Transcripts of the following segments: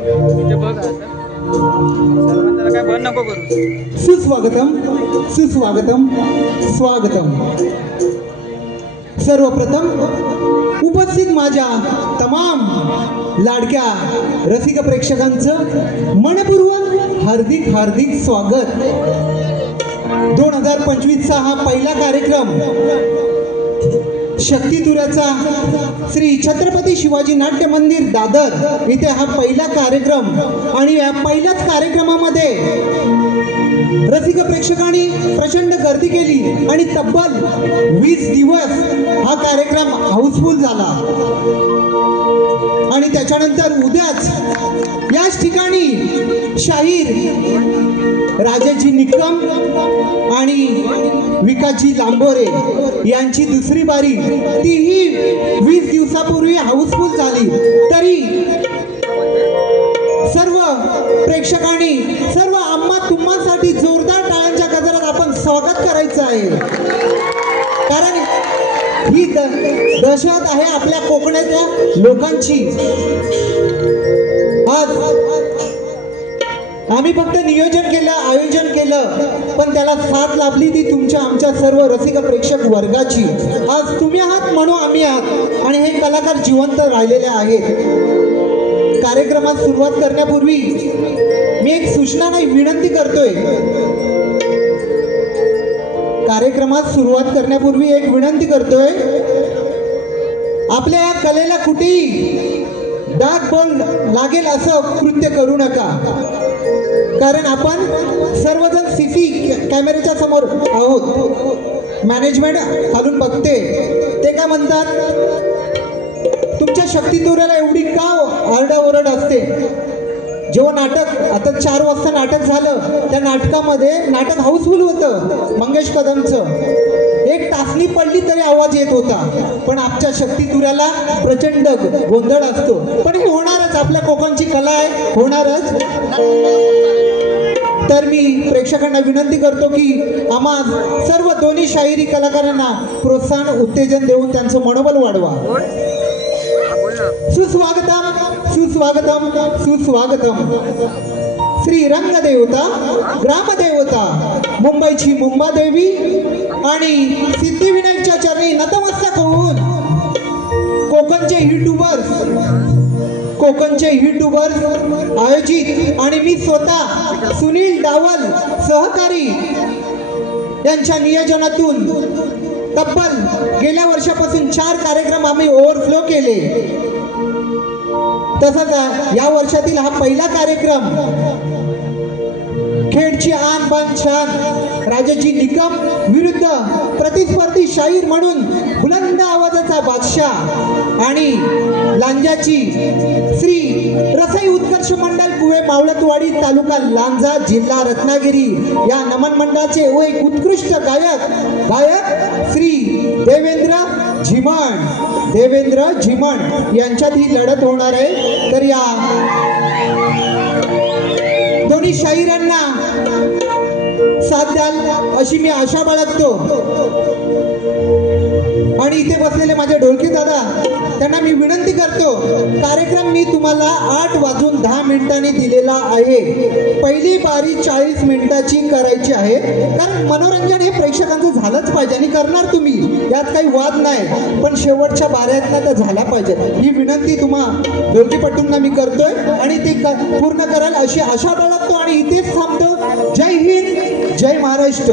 काय बंद नको करू। सुस्वागतम सुस्वागतम स्वागतम। सर्वप्रथम उपस्थित माझ्या तमाम लाडक्या रसिक प्रेक्षकांचं मनपूर्वक हार्दिक हार्दिक स्वागत। 2025चा हा पहिला कार्यक्रम शक्तितुऱ्याचा श्री छत्रपती शिवाजी नाट्य मंदिर दादर इथे हा पहिला कार्यक्रम आणि या पहिल्याच कार्यक्रमामध्ये रसिक प्रेक्षकांनी प्रचंड गर्दी केली आणि तब्बल 20 दिवस हा कार्यक्रम हाऊसफुल झाला। आणि त्याच्यानंतर उद्याच याच ठिकाणी शाहीर राजाजी निकम आणि विकासजी लांबोरे यांची दुसरी बारी तीही 20 दिवसापूर्वी हाऊसफुल झाली। तरी सर्व प्रेक्षकांनी सर्व आम्हा तुम्हासाठी जोरदार टाळ्यांच्या गजरात आपण स्वागत करायचं आहे, कारण ही दहशत आहे आपल्या कोकणातल्या लोकांची। आज आम्ही फक्त नियोजन केलं, आयोजन केलं, पण त्याला साथ लाभली ती तुमच्या आमच्या सर्व रसिक प्रेक्षक वर्गाची। आज तुम्ही आहात म्हणून आम्ही आहात आणि हे कलाकार जिवंत राहिलेले आहेत। कार्यक्रमात सुरुवात करण्यापूर्वी मी एक सूचना नाही विनंती करतोय। कार्यक्रमात सुरुवात करण्यापूर्वी एक विनंती करतोय, आपल्या या कलेला कुठेही डाग बोल लागेल असं कृत्य करू नका, कारण आपण सर्वजण सीसी कॅमेऱ्याच्या समोर आहोत। मॅनेजमेंट खालून बघते, ते काय म्हणतात, तुमच्या शक्तितुऱ्याला एवढी का आरडाओरड असते? जेव्हा नाटक आता 4 वाजता नाटक झालं, त्या नाटकामध्ये नाटक हाऊसफुल होतं मंगेश कदमचं, 1 तासनी पडली तरी आवाज येत होता, पण आमच्या शक्तितुऱ्याला प्रचंड गोंधळ असतो। पण हे होणारच, आपल्या कोकणची कला आहे, होणारच। तर मी प्रेक्षकांना विनंती करतो की आम्हा सर्व दोन्ही शाहिरी कलाकारांना प्रोत्साहन उत्तेजन देऊन त्यांचं मनोबल वाढवा। सुस्वागतम सुस्वागतम सुस्वागतम। श्री रंगदेवता, ग्रामदेवता, मुंबईची मुंबादेवी आणि सिद्धिविनायकच्या चरणी नतमस्तक होऊन कोकणचे युट्यूबर्स आयोजित आणि मी स्वतः सुनील डावल सहकारी यांच्या नियोजनातून तब्बल गेल्या वर्षापासून 4 कार्यक्रम आम्ही ओव्हरफ्लो केले। तसंच या वर्षातील हा पहिला कार्यक्रम खेडची आन बान शान राजाजी निकम विरुद्ध प्रतिस्पर्धी शाहीर म्हणून बुलंद आवाजाचा बादशाह आणि लांजाची श्री रसाई उत्कर्ष मंडळ कुवे मावळतवाडी तालुका लांजा जिल्हा रत्नागिरी या नमन मंडळाचे व एक उत्कृष्ट गायक श्री देवेंद्र झिमण यांच्यात ही लढत होणार आहे। तर या दोन्ही शाहिरांना साथ द्याल अशी मी आशा बाळगतो। आणि इथे बसलेले माझे ढोलकी दादा, त्यांना मी विनंती करतो, कार्यक्रम मी तुम्हाला 8:10 दिलेला आहे। पहिली बारी 40 मिनिटाची करायची आहे, कारण मनोरंजन हे प्रेक्षकांचं झालंच पाहिजे आणि करणार तुम्ही, यात काही वाद नाही, पण शेवटच्या बाऱ्यातनं तर झाला पाहिजे ही विनंती तुम्हा ढोलकीपटूंना मी करतोय आणि ती पूर्ण कराल अशी आशा बाळगतो आणि इथेच थांबतो। जय हिंद, जय Maharashtra.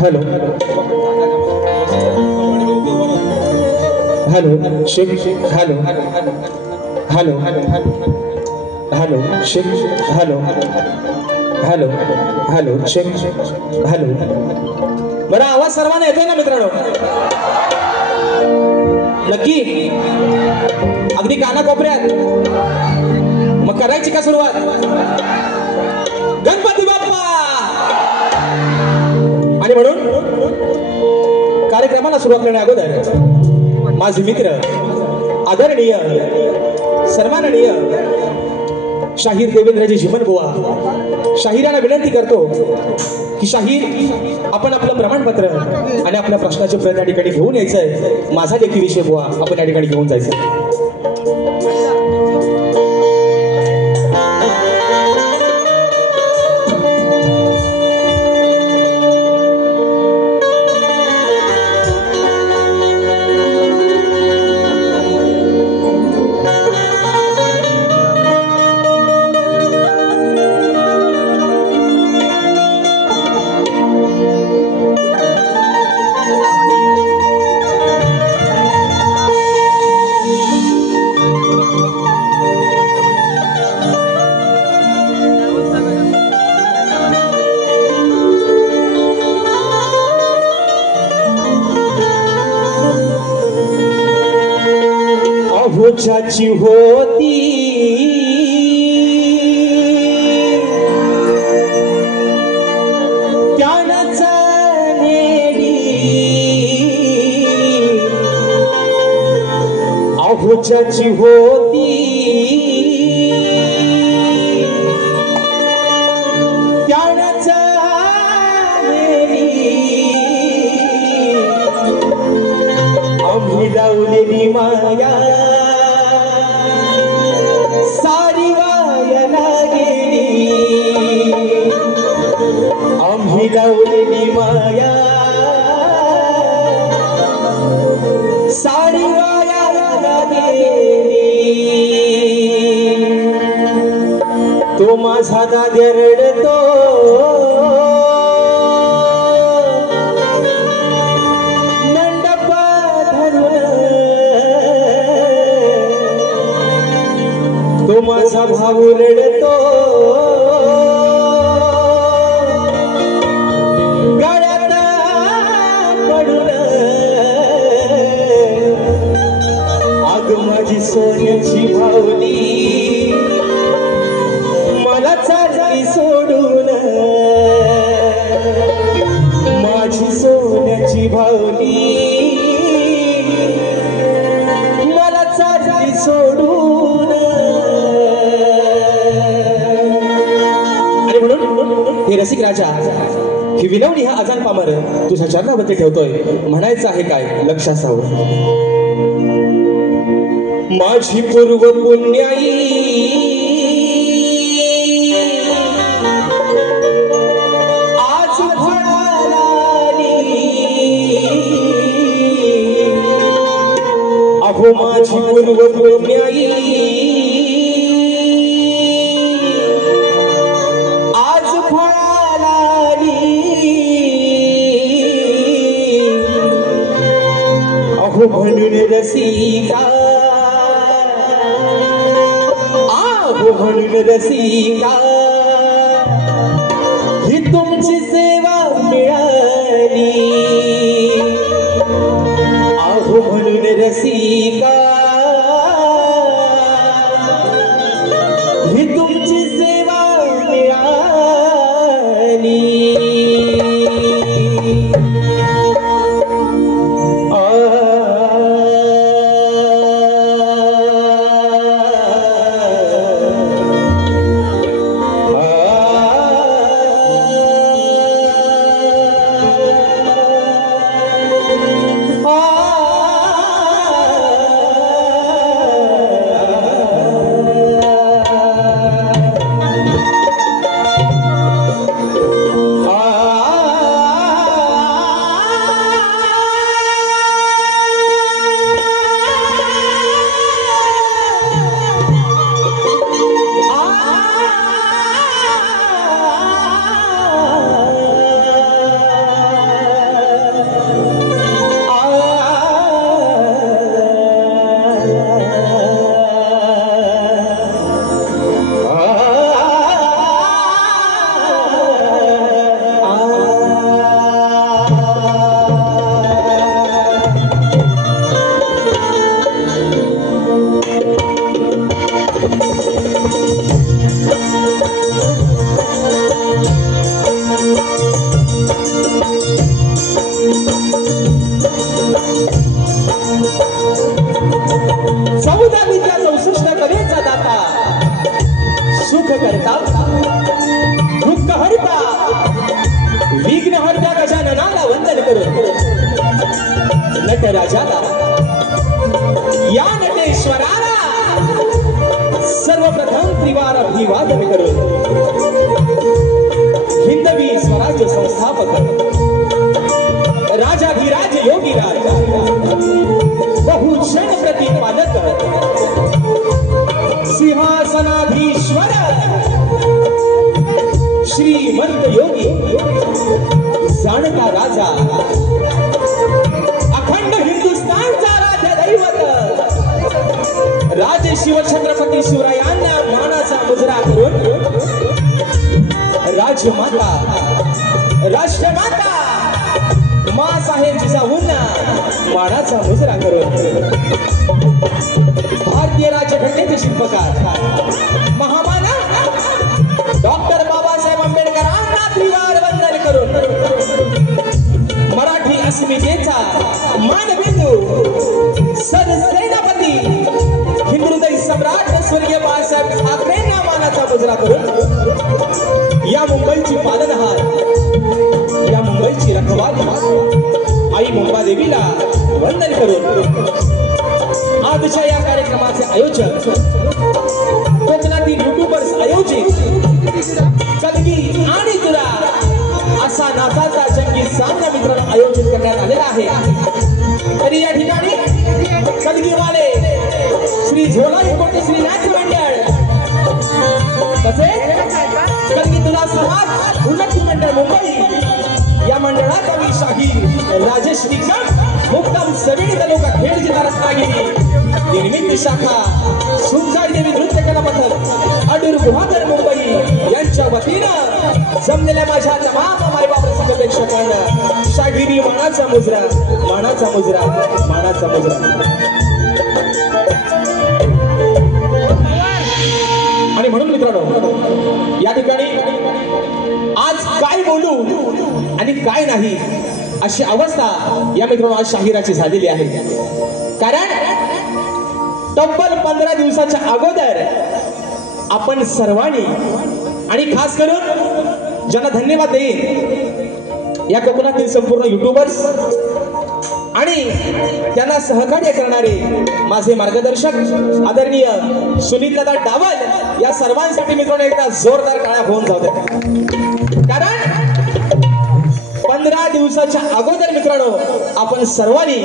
Hello hello Sheikh hello hello hello Sheikh hello hello hello Sheikh hello बरा आवाज सर्वांना येतोय ना मित्रांनो नक्की अगदी काना कोपऱ्यात मग करायची का सुरुवात गणपती बाप्पा आणि म्हणून कार्यक्रमाला सुरुवात करण्या अगोदर माझे मित्र आदरणीय सन्माननीय शाहीर देवेंद्रजी जीवन बुवा शाहिरांना विनंती करतो की शाहीर आपण आपलं प्रमाणपत्र आणि आपल्या प्रश्नाचे प्रत या ठिकाणी घेऊन यायचंय माझा देखील विषय बुवा आपण या ठिकाणी घेऊन जायचं अहोच्याची होती त्यानंच नेली अहोच्याची होती त्यानंच नेली आम्ही लावलेली माया सारी वायाला गेली आम्ही लावलेली माया सारी वायाला गेली तो माझा दाद्या रडतो तो माझा भाऊ रडतो गळ्यात पडून आग माझी सोन्याची भावली मला चालली सोडून माझी सोन्याची भावली मला चालली सोडून हे रसिक राजा ही विनवणी हा आजान पामर तुझ्या चरणावरती ठेवतोय म्हणायचं आहे काय लक्ष असावं माझी पूर्व पुण्याई आज फळाला अहो माझी पूर्व पुण्याई म्हणून रसिका आहो म्हणून रसिका ही तुमची सेवा मिळाली आहो म्हणून रसिका ही तुमची सेवा मिळाली राजाला या नटेश्वराला सर्वप्रथम त्रिवार अभिवादन करून हिंदवी स्वराज्य संस्थापक राजाधिराज योगीराज बहुक्षण प्रतिपादक सिंहासनाधीश्वर श्रीमंत योगी जाणता राजा अखंड हिंदुस्थानचा राजा दैवत राजे शिवछत्रपती शिवरायांना मानाचा मुजरा करून राजमाता राष्ट्रमाता मासाहेब जिजाऊन मानाचा मुजरा करून भारतीय राज्यघटनेचे शिल्पकार महामानव डॉक्टर बाबासाहेब आंबेडकरांना त्रिवार वंदन करून मराठी अस्मितेचा मानबिंदू सरसेनापती हिंदुहृदय सम्राट स्वर्गीय बाळासाहेब ठाकरेंना मानाचा मुजरा करून या मुंबईची पालनहार, या मुंबईची रखवाली आई मुंबादेवीला वंदन करून आजच्या या कार्यक्रमाचे आयोजक कोकणातील युट्यूबर्स आयोजित कलगी आणि तुरा असा नाचाचा जंगी सामना मित्रांनो आयोजित करण्यात आलेला आहे। तरी या ठिकाणी कलगीवाले श्री झोला कोटे श्री नाट्य मंडळ तसेच कलगी तुला समाज उन्नती मंडळ मुंबई या मंडळाचा मी शाहीर राजेश निकम मुक्काम सविणी तालुका खेड जिल्हा रत्नागिरी निर्मित शाखा सुंजाई देवी नृत्य कला पथक अडूर गुहागर मुंबई यांच्या वतीनं जमलेल्या माझ्या तमाम मायबाप रसिक प्रेक्षकांना शाहिरी मानाचा मुजरा, मानाचा मुजरा, मानाचा मुजरा। आणि म्हणून मित्रांनो या ठिकाणी आज काय बोलू आणि काय नाही अशी अवस्था या मित्रांनो आज शाहिराची झालेली आहे। कारण तब्बल 15 दिवसाच्या अगोदर आपण सर्वांनी आणि खास करून ज्यांना धन्यवाद देईन या कोकणातील संपूर्ण युट्यूबर्स आणि त्यांना सहकार्य करणारे माझे मार्गदर्शक आदरणीय सुनील दादा डावल या सर्वांसाठी मित्रांनो एकदा जोरदार टाळ्या होऊन जाऊ द्या। कारण 15 दिवसाच्या अगोदर मित्रांनो आपण सर्वांनी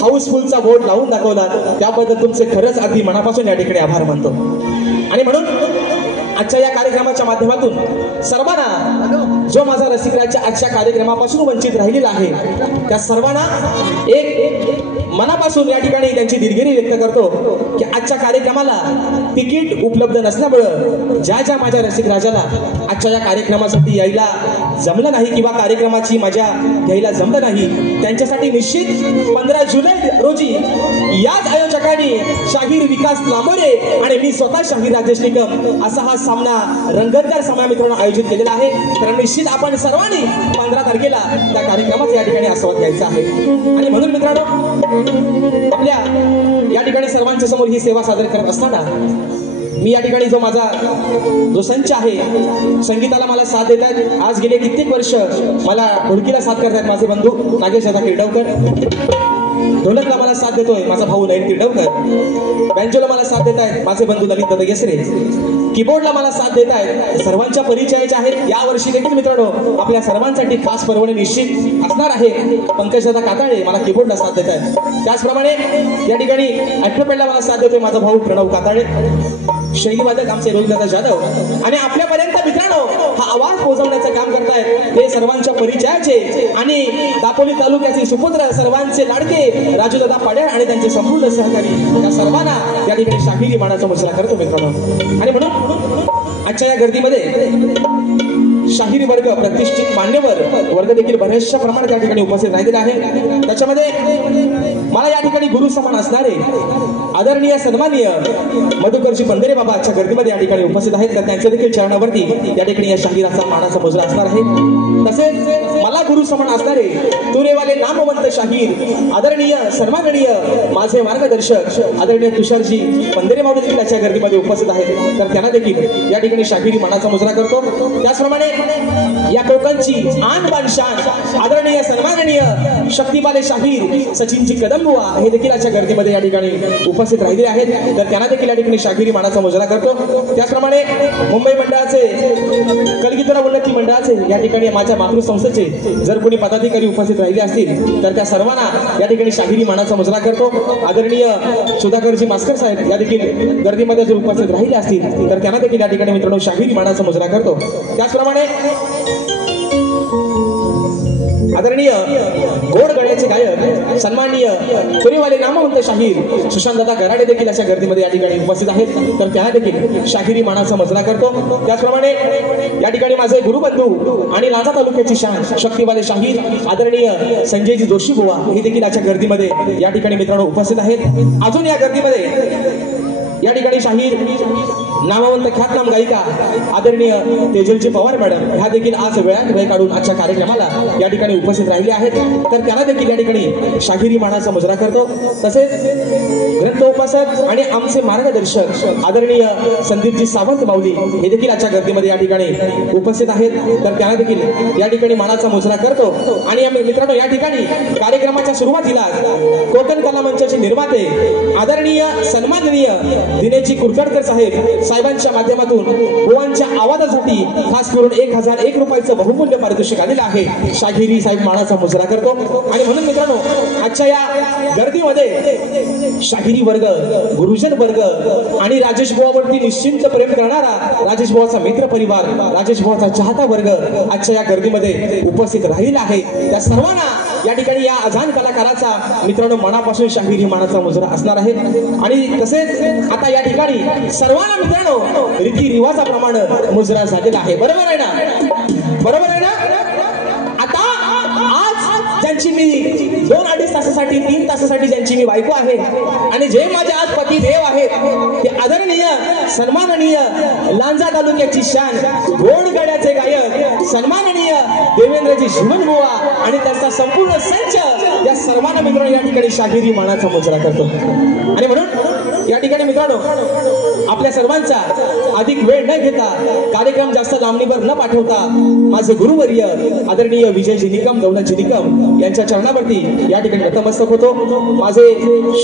हाऊसफुलचा बोर्ड लावून दाखवला, त्याबद्दल तुमचे खरंच अगदी मनापासून या ठिकाणी आभार मानतो। आणि म्हणून आजच्या या कार्यक्रमाच्या माध्यमातून सर्वांना जो माझा रसिकराजच्या आजच्या कार्यक्रमापासून वंचित राहिलेला आहे त्या सर्वांना एक मनापासून या ठिकाणी त्यांची दिलगिरी व्यक्त करतो की आजच्या कार्यक्रमाला तिकीट उपलब्ध नसल्यामुळं ज्या माझ्या रसिकराजाला आजच्या या कार्यक्रमासाठी यायला जमलं नाही किंवा कार्यक्रमाची मजा घ्यायला जमलं नाही त्यांच्यासाठी निश्चित 15 जुलै रोजी याच आयोजकांनी शाहीर विकास लांबोरे आणि मी स्वतः शाहीर राजेश निकम असा हा सामना रंगतदार सामना मित्रांनो आयोजित केलेला आहे। तर निश्चित आपण सर्वांनी 15 तारखेला त्या कार्यक्रमाचा या ठिकाणी आस्वाद घ्यायचा आहे। आणि म्हणून मित्रांनो आपल्या या ठिकाणी सर्वांच्या समोर ही सेवा सादर करत असताना मी या ठिकाणी जो माझा जो संच आहे संगीताला मला साथ देत आहेत, आज गेले कित्येक वर्ष मला ढोलकीला साथ करतात माझे बंधू नागेश दादा किर्डवकर, ढोलकला मला साथ देतोय माझा भाऊ नयन किर्डवकर, बँजोला मला साथ देत आहेत माझे बंधू ललित दादा गेसरे, कीबोर्डला मला साथ देत आहेत सर्वांच्या परिचयाचे आहेत। या वर्षी देखील मित्रांनो आपल्या सर्वांसाठी खास पर्वणी निश्चित असणार आहे। पंकज दादा काताळे मला कीबोर्डला साथ देत आहेत, त्याचप्रमाणे या ठिकाणी अॅक्टोपॅडला मला साथ देतोय माझा भाऊ प्रणव काताळे, शैलीवादक आमचे रोहितदादा जाधव आणि आपल्यापर्यंत मित्रांनो हा आवाज पोहोचवण्याचं काम करतायत हे सर्वांच्या परिचयाचे आणि दापोली तालुक्याचे सुपुत्र सर्वांचे लाडके राजूदादा पाड्याळ आणि त्यांचे संपूर्ण सहकारी या सर्वांना या ठिकाणी शाहिरी मानाचा मुजरा करतो मित्रांनो। आणि म्हणून आजच्या या गर्दीमध्ये शाहिरी वर्ग प्रतिष्ठित मान्यवर वर्ग देखील बऱ्याचशा प्रमाणात या ठिकाणी उपस्थित राहिलेला आहे। त्याच्यामध्ये मला या ठिकाणी गुरु समान असणारे आदरणीय सन्माननीय मधुकरजी बंदेरे बाबा आजच्या गर्दीमध्ये या ठिकाणी उपस्थित आहेत, तर त्यांच्या देखील चरणावरती या ठिकाणी या शाहिराचा मानाचा मुजरा असणार आहे। तसेच मला गुरु समान असणारे तुरेवाले नामवंत शाहीर आदरणीय सन्माननीय माझे मार्गदर्शक आदरणीय तुषारजी बंदेरे बाबा देखील आजच्या गर्दीमध्ये उपस्थित आहेत, तर त्यांना देखील या ठिकाणी शाहिरी मानाचा मुजरा करतो। त्याचप्रमाणे या कोकणची आन बान शान आदरणीय सन्माननीय शक्तिपाले शाहीर सचिनजी कदमबुवा हे देखील आजच्या गर्दीमध्ये या ठिकाणी उपस्थित राहिले आहेत, तर त्यांना देखील या ठिकाणी शाहिरी मानाचा मुजरा करतो। त्याचप्रमाणे मुंबई मंडळाचे कलगीतुरा उन्नती मंडळाचे या ठिकाणी माझ्या मातृसंस्थेचे जर कोणी पदाधिकारी उपस्थित राहिले असतील तर त्या सर्वांना या ठिकाणी शाहिरी मानाचा मुजरा करतो। आदरणीय सुधाकरजी मास्कर साहेब या देखील गर्दीमध्ये जर उपस्थित राहिले असतील तर त्यांना देखील या ठिकाणी मित्रांनो शाहिरी मानाचा मुजरा करतो। त्याचप्रमाणे आदरणीय गोड गळ्याचे गायक सन्माननीय चोरीवाले नामवंत शाहीर सुशांत दादा गराडे देखील अशा गर्दीमध्ये या ठिकाणी उपस्थित आहेत. तर त्यांना देखील शाहिरी मानाचा मुजरा करतो. त्याचप्रमाणे या ठिकाणी माझे गुरुबंधू आणि लांजा तालुक्याची शान शक्तिवाले शाहीर आदरणीय संजयजी जोशी बुवा हे देखील अशा गर्दीमध्ये या ठिकाणी मित्रांनो उपस्थित आहेत. अजून या गर्दीमध्ये या ठिकाणी शाहीर नामवंत ख्यातनाम गायिका आदरणीय तेजलजी पवार मॅडम ह्या देखील आज वेळात वेळ काढून आजच्या कार्यक्रमाला या ठिकाणी उपस्थित राहिले आहेत. तर त्यांना देखील या ठिकाणी शाहिरी मानाचा मुजरा करतो. तसेच ग्रंथोपासक आणि आमचे मार्गदर्शक आदरणीय संदीपजी सावंत माऊली हे देखील आजच्या गर्दीमध्ये या ठिकाणी उपस्थित आहेत. तर त्यांना देखील या ठिकाणी मानाचा मुजरा करतो. आणि मित्रांनो या ठिकाणी कार्यक्रमाच्या सुरुवातीला कोकण कला मंचाचे निर्माते आदरणीय सन्माननीय दिनेशजी कुलकर्णी साहेबांच्या माध्यमातून बुवांच्या आवाजासाठी खास करून 1001 रुपयाचं बहुमूल्य पारितोषिक आलेलं आहे. शाहिरी साहेब मानाचा मुजरा करतो. आणि म्हणून मित्रांनो आजच्या या गर्दीमध्ये शाहिरी वर्ग, गुरुजन वर्ग आणि राजेश बुवावरती निश्चिंत प्रेम करणारा राजेश बुवाचा मित्र परिवार, राजेश बुवाचा चाहता वर्ग आजच्या या गर्दीमध्ये उपस्थित राहिला आहे. त्या सर्वांना या ठिकाणी या अजान कलाकाराचा मित्रांनो मनापासून शाहिरी मानाचा मुजरा असणार आहे. आणि तसेच आता या ठिकाणी सर्वांना मित्रांनो रीतिरिवाजाप्रमाणे मुजरा झालेला आहे. बरोबर आहे ना? बरोबर आहे ना? आता आज ज्यांची मी 2-2.5 तासासाठी 3 तासासाठी ज्यांची मी बायको आहे आणि जे माझे आज पती देव आहेत ते आदरणीय सन्माननीय लांजा तालुक्याची शान गोड गळ्याचे गायक सन्माननीय देवेंद्रजी जीवन बुवा आणि त्यांचा संपूर्ण संच या सर्वांना मित्रांनो या ठिकाणी शाहिरी मानाचा मुजरा करतो. आणि म्हणून या ठिकाणी मित्रांनो आपल्या सर्वांचा अधिक वेळ न घेता कार्यक्रम जास्त लांबणीवर न पाठवता माझे गुरुवर्य आदरणीय विजयजी निकम दौलतजी निकम यांच्या चरणावरती या ठिकाणी नतमस्तक होतो. माझे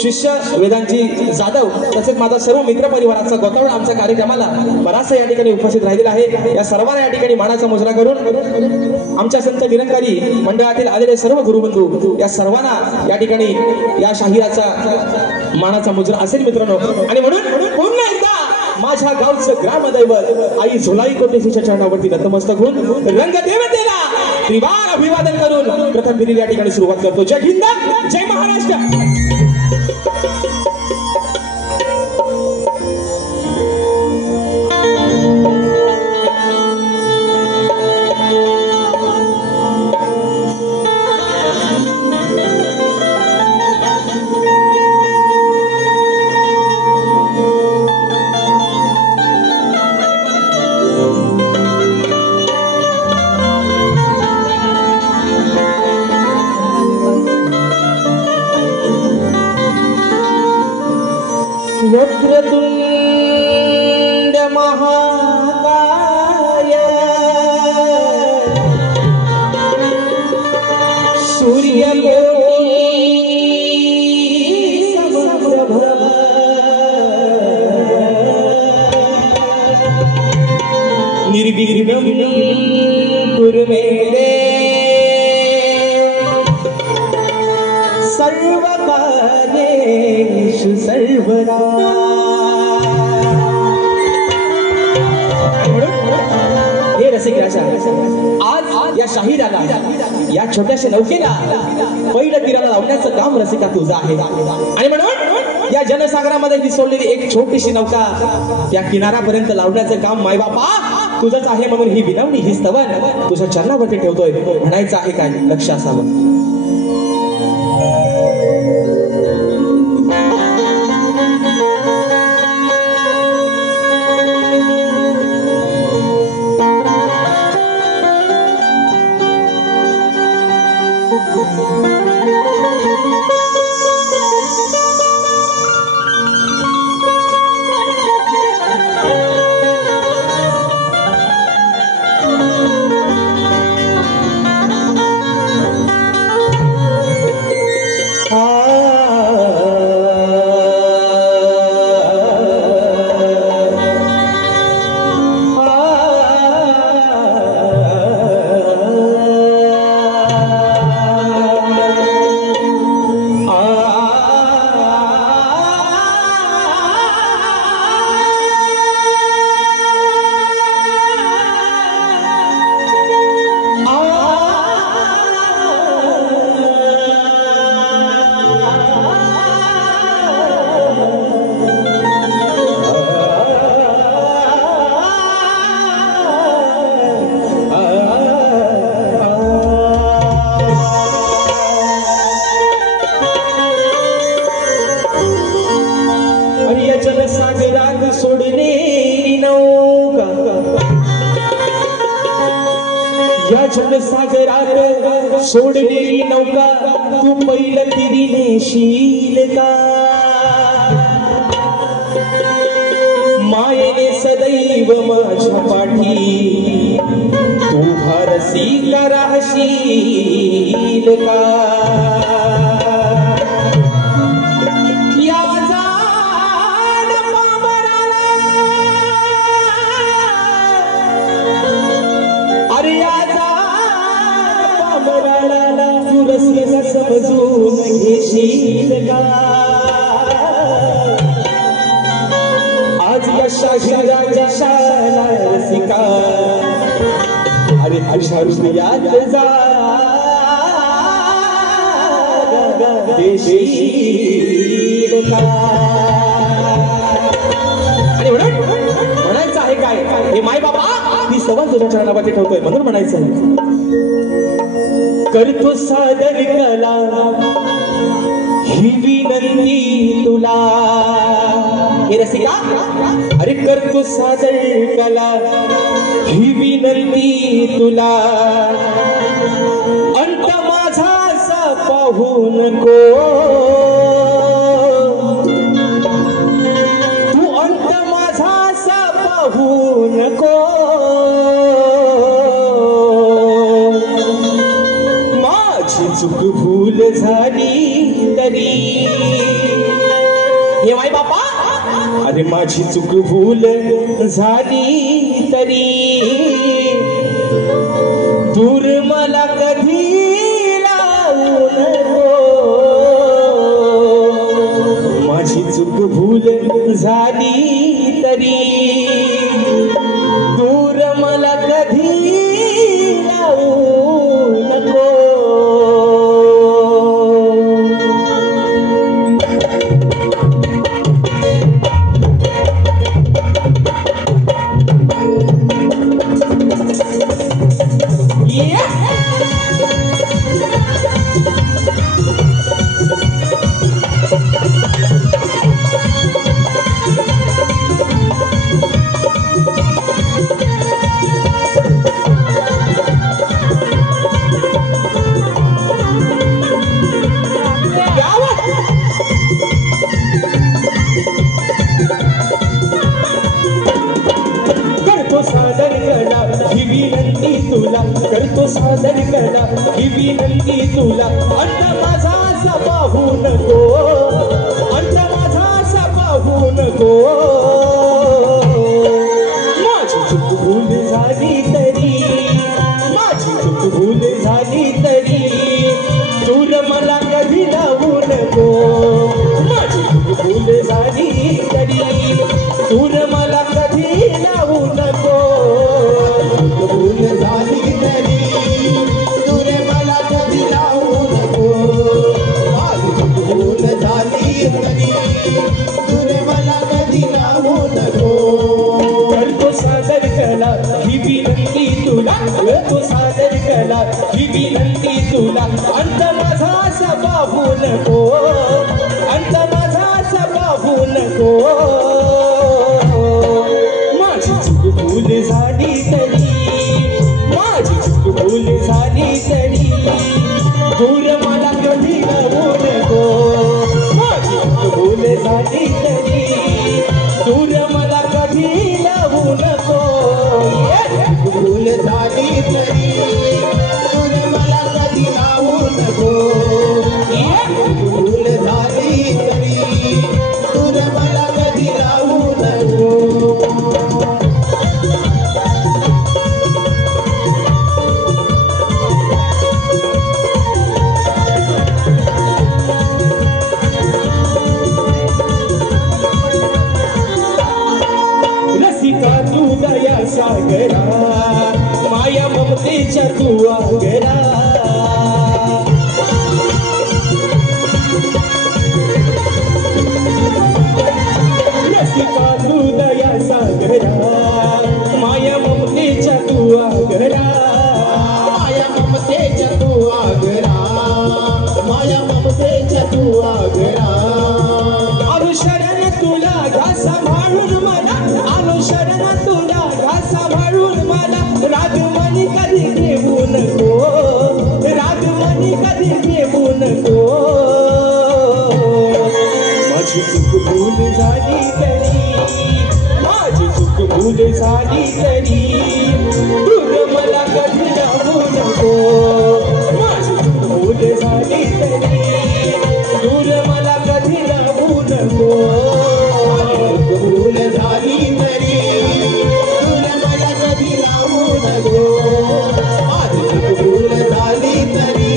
शिष्य वेदांतजी जाधव तसेच माझा सर्व मित्र परिवाराचा गोतावळा आमच्या कार्यक्रमाला बराचसा या ठिकाणी उपस्थित राहिलेला आहे. या सर्वांना या ठिकाणी मानाचा मुजरा करून आमच्या संत निरंकारी मंडळातील आलेले सर्व गुरुबंधू या सर्वांना या ठिकाणी या शाहिराचा मानाचा मुजरा असेल मित्रांनो. आणि म्हणून पुन्हा एकदा माझ्या गावचं ग्रामदैवत आई झोलाई कोटेशीच्या चरणावरती नतमस्तक होऊन रंगदेवतेला त्रिवार अभिवादन करून प्रथम फेरीला या ठिकाणी सुरुवात करतो. जय हिंद, जय महाराष्ट्र. वक्रतुंड महाकाय सूर्यकोटि समप्रभ निर्विघ्नं कुरु मे सर्वकार्येषु सर्वदा. हे रसिक राजा आज या शाहिराला या छोट्याशा नौकेला पहिलं तीराला लावण्याचं काम रसिका तुझं आहे. आणि म्हणून या जनसागरामध्ये ही सोडलेली एक छोटीशी नौका त्या किनाऱ्यापर्यंत लावण्याचं काम मायबापा तुझंच आहे. म्हणून ही विनवणी ही स्तवन तुझ्या चरणावरती ठेवतोय. म्हणायचं आहे काय लक्ष असावं. जनसागरात सोडलेली नौका तू पहिलं तिरी नेशील का मायेने सदैव माझ्या पाठी तू भारसी का राहशील का समजून घेशील का आज या शाहिराच्या शाला रसिका अरे अशा हृदयात जा देशील का आणि म्हणायचं आहे काय हे माय बाबा मी सवाल तुझ्या चरणावरती ठेवतोय म्हणून म्हणायचं आहे करतो सादर कला ही विनंती तुला हे रसिका अरे करतो सादर कला ही विनंती तुला अंत माझा असा पाहू नको तू अंत माझा असा पाहू नको चूक भूल झाली तरी हे माय बापा अरे माझी चूक भूल झाली तरी दूर मला कधी लावू नको माझी चूक भूल झाली तरी दूर मला कधी लावू नको करतो सादर कला ही विनंती तुला अंत माझा असा पाहू नको अंत माझा असा पाहू नको माझी चूक भूल झाली तरी माझी चूक भूल झाली तरी दूर मला कधी लावू नको माझी चूक भूल झाली तरी दूर मला कधी लावू नको भूल झाली तरी तुरे मला कधी लावू नको माझी भूल झाली तरी तुरे मला कधी लावू नको करतो सादर कला ही विनंती तुला करतो सादर कला ही विनंती तुला अंत माझा असा पाहू नको अंत माझा असा पाहू नको माझी चूक भूल झाली तरी माझी चूक भूल झाली तरी दूर मला कधी लावू नको माझी चूक भूल झाली तरी दूर मला कधी लावू नको भूल झाली तरी दूर मला कधी लावू नको भूल झाली तरी दूर मला कधी लावू नको सागरा माया ममतेच्या तू आगरा रसिका तू दया सागरा माया ममतेच्या तू आगरा माया ममतेच्या तू आगरा माया ममतेच्या तू आगरा अनुशरण तुला घा सांभाळून मला अनुशरण तुला घा सांभाळून मला राजमणी कधी घेऊ भूल झाली तरी दूर मला कधी जाऊ नको माझी भूल झाली तरी दूर मला कधी जाऊ नको भूल झाली तरी दूर मला कधी लावू नको माझी भूल झाली तरी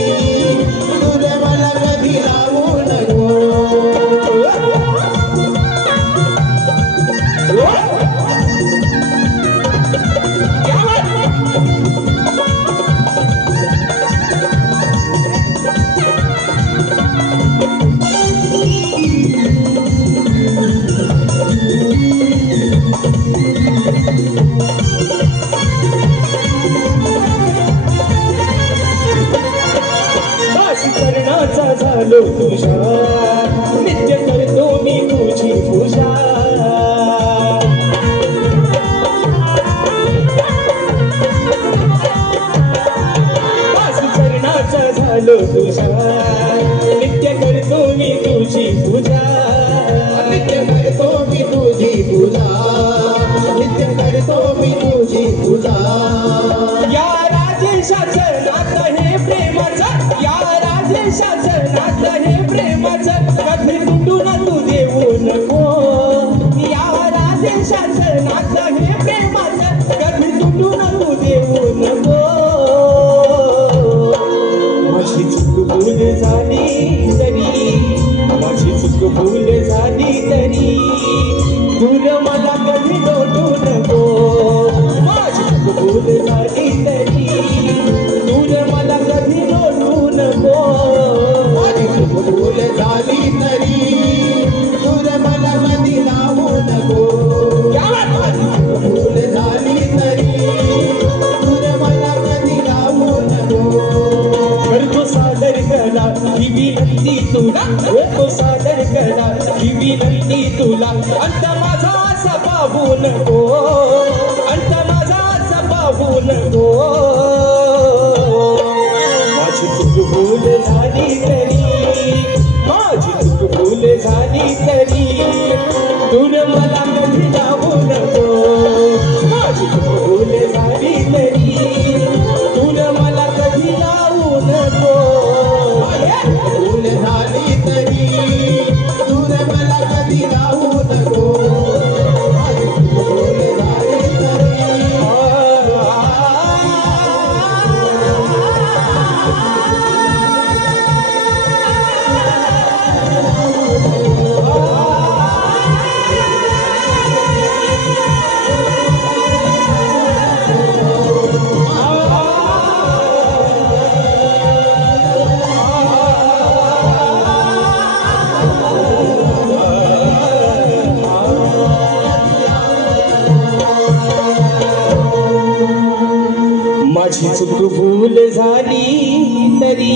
दूर मला कधी लावू नको करण्याचा झालो तुझा नित्य करतो मी तुझी पूजा चरणाचा झालो तुझा नित्य करतो मी तुझी पूजा नित्य करतो मी तुझी पूजा नित्य करतो मी तुझी पूजा या राजेशाचं नातं हे प्रेमाचं या राजेशाचं नातं हे प्रेमाचं कधी तुटून तू देऊ नको या राजेशाचं नातं हे प्रेमाचं कधी तुटून तू देऊ नको माझी चूक भूल झाली तरी माझी चूक भूल झाली तरी दूर मला कधी लोटू नको माझी चूक भूल झाली तरी दूर मला कधी लोटू नको माझी चूक भूल झाली तरी दूर मला कधी लावू नको माझी चूक भूल झाली तरी दूर मला कधी लावू नको करतो सादर कला ही विनंती तुला करतो सादर कला ही विनंती तुला अंत माझा असा पाहू नको अंत माझा असा पाहू नको माझी चूक भूल झाली तरी माझी चूक भूल झाली तरी दूर मला कधी जाऊ नको माझी चूक भूल झाली तरी दूर मला कधी जाऊ नको भूल झाली तरी दूर मला कधी लावू नको माझी चूक भूल झाली तरी माझी चूक भूल झाली तरी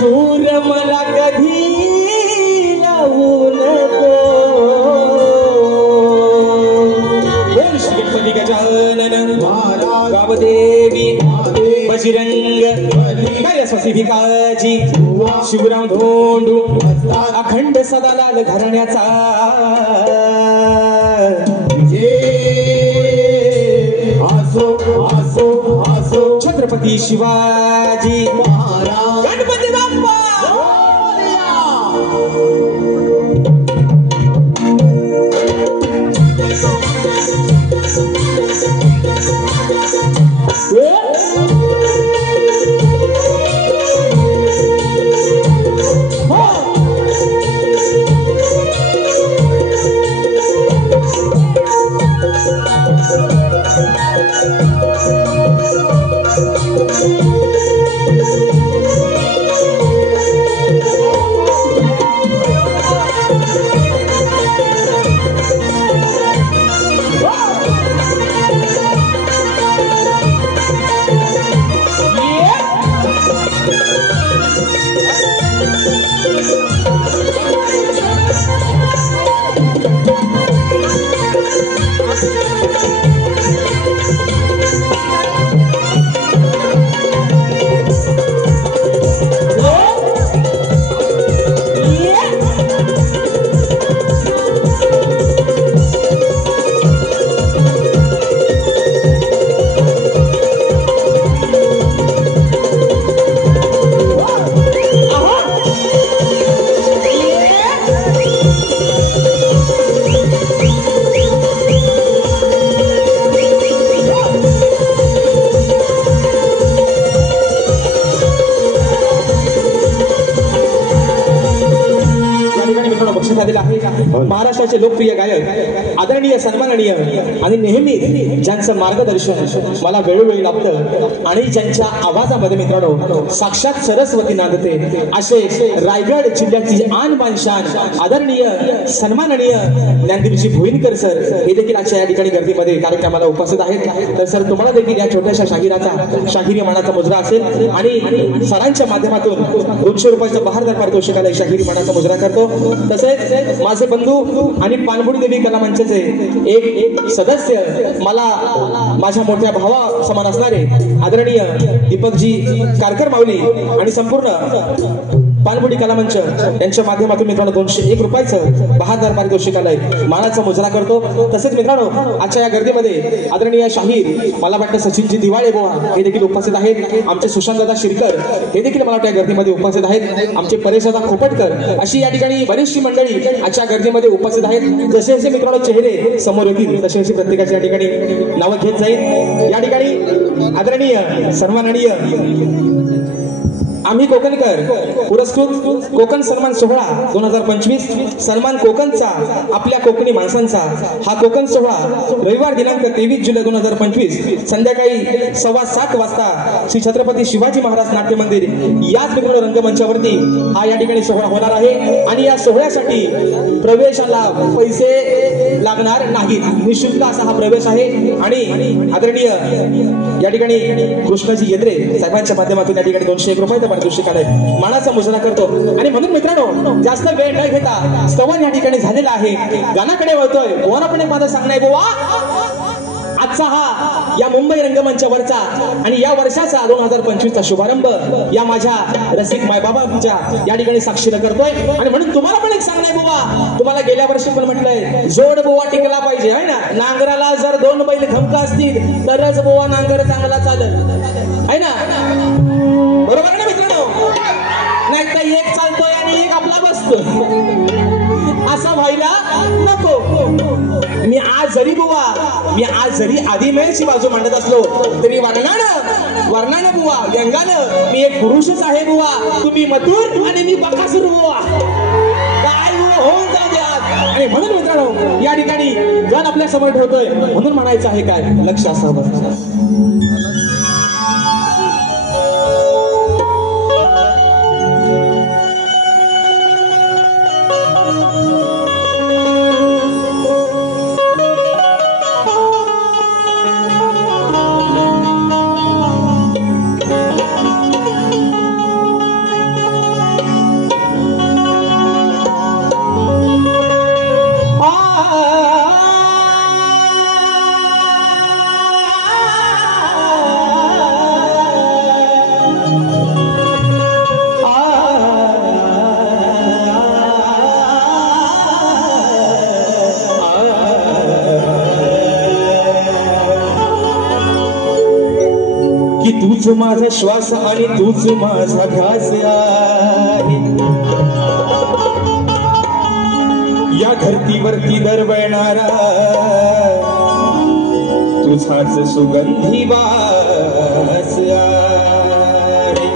दूर मला कधी लावू नको बोल श्री गणपती गजानन गावदेवी बजरंग कैलासवासी भिकाजी शिवराम धोंडू अखंड सदा लाल घराण्याचा आसो आसो आसो छत्रपती शिवाजी महाराज गणपती बाप्पा महाराष्ट्राचे लोकप्रिय गायक, आदरणीय सन्माननीय आणि नेहमी ज्यांचं मार्गदर्शन मला वेळोवेळी लाभतं आणि ज्यांच्या आवाजामध्ये मित्रांनो साक्षात सरस्वती नांदते असे रायगड जिल्ह्याची आन बान शान आदरणीय सन्माननीय ज्ञानदीपजी भोईनकर सर हे देखील आजच्या या ठिकाणी गर्दीमध्ये कार्यक्रमाला उपस्थित आहेत. तर सर तुम्हाला देखील या छोट्याशा शाहिरी मानाचा मुजरा असेल आणि सरांच्या माध्यमातून 200 रुपयाचा बहारदार पारितोषिकाला शाहिरी मानाचा मुजरा करतो. तसेच माझे बंधू आणि पानबुडी देवी कला मंचचे एक सदस्य मला माझ्या मोठ्या भावा समान असणारे आदरणीय दीपकजी कारकर माऊली आणि संपूर्ण पानबुडी कला मंच यांच्या माध्यमातून मित्रांनो 201 रुपयाचं बहादर पारितोषिकालय मानाचा मुजरा करतो. तसेच मित्रांनो आजच्या या गर्दीमध्ये आदरणीय शाहीर मला वाटतं सचिनजी दिवाळे बुवा हे देखील उपस्थित आहेत. आमचे सुशांतदादा शिरकर हे देखील मला वाटतं या गर्दीमध्ये उपस्थित आहेत. आमचे परेशदादा खोपटकर अशी या ठिकाणी बरीचशी मंडळी आजच्या गर्दीमध्ये उपस्थित आहेत. जसे जसे मित्रांनो चेहरे समोर येतील तसे तसे प्रत्येकाच्या या ठिकाणी नावं घेत जाईल. या ठिकाणी आदरणीय सन्माननीय आम्ही कोकणकर पुरस्कृत कोकण सन्मान सोहळा 2025 सन्मान कोकणचा आपल्या कोकणी माणसांचा हा कोकण सोहळा रविवार दिनांक 23 जुलै 2025 संध्याकाळी 7:15 वाजता श्री छत्रपती शिवाजी महाराज नाट्य मंदिर याच मित्र रंगमंचावरती हा या ठिकाणी सोहळा होणार आहे. आणि या सोहळ्यासाठी प्रवेशाला पैसे लागणार नाहीत, निःशुल्क असा हा प्रवेश आहे. आणि आदरणीय या ठिकाणी कृष्णाजी येद्रे साहेबांच्या माध्यमातून या ठिकाणी 201 रुपयाचा पारितोषिकालय मानाचा मुजरा करतो. आणि म्हणून मित्रांनो जास्त वेळ न घेता स्तवन या ठिकाणी झालेला आहे. गाण्याकडे वळतोय. पूर्णपणे माझं सांगणं आहे बुवा आजचा हा या मुंबई रंगमंचावरचा आणि या वर्षाचा 2025 चा शुभारंभ या माझ्या रसिक मायबाबांच्या या ठिकाणी साक्षीला करतोय. आणि म्हणून तुम्हाला पण एक सांगणं आहे बुवा, तुम्हाला गेल्या वर्षी पण म्हटलंय जोड बुवा टिकला पाहिजे आहे ना. नांगराला जर 2 बैल धमका असतील तरच बुवा नांगर चांगला चालेल आहे ना. बरोबर आहे ना मित्रांनो. नाही तर एक चालतोय आणि एक आपला बसतोय असं व्हायला नको. मी आज जरी आदिमेळची बाजू मांडत असलो तरी वर्णानं बुवा व्यंगानं मी एक पुरुषच आहे बुवा. तुम्ही मथुर आणि मी बकासूर बुवा. काय होऊन जाऊ द्या. आणि म्हणून मित्रांनो या ठिकाणी गण आपल्या समोर ठेवतोय म्हणून म्हणायचं आहे काय लक्ष असावं. तूच माझा श्वास आणि तूच माझा घास आहे. या धरतीवरती दरवळणारा तुझाच सुगंधी वास आहे.